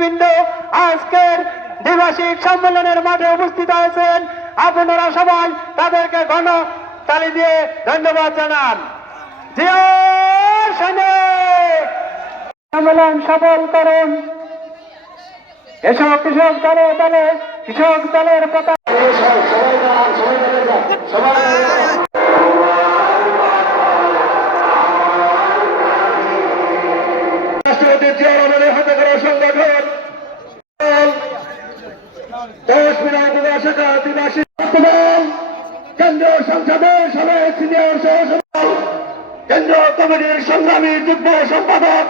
নেতৃবৃন্দ আজকের দ্বিবার্ষিক সম্মেলনের মাঠে উপস্থিত হয়েছেন। আপনারা সবাই তাদেরকে ঘন তালি দিয়ে ধন্যবাদ জানান। জিয়ার সৈনিক সম্মেলন সফল করুন। কৃষক দলে দলে কৃষক দলের পতাকা কেন্দ্রীয় সংসদের সাবেক সিনিয়র সহসভাপতি কেন্দ্রীয় কমিটির সংগ্রামী যুগ্ম সম্পাদক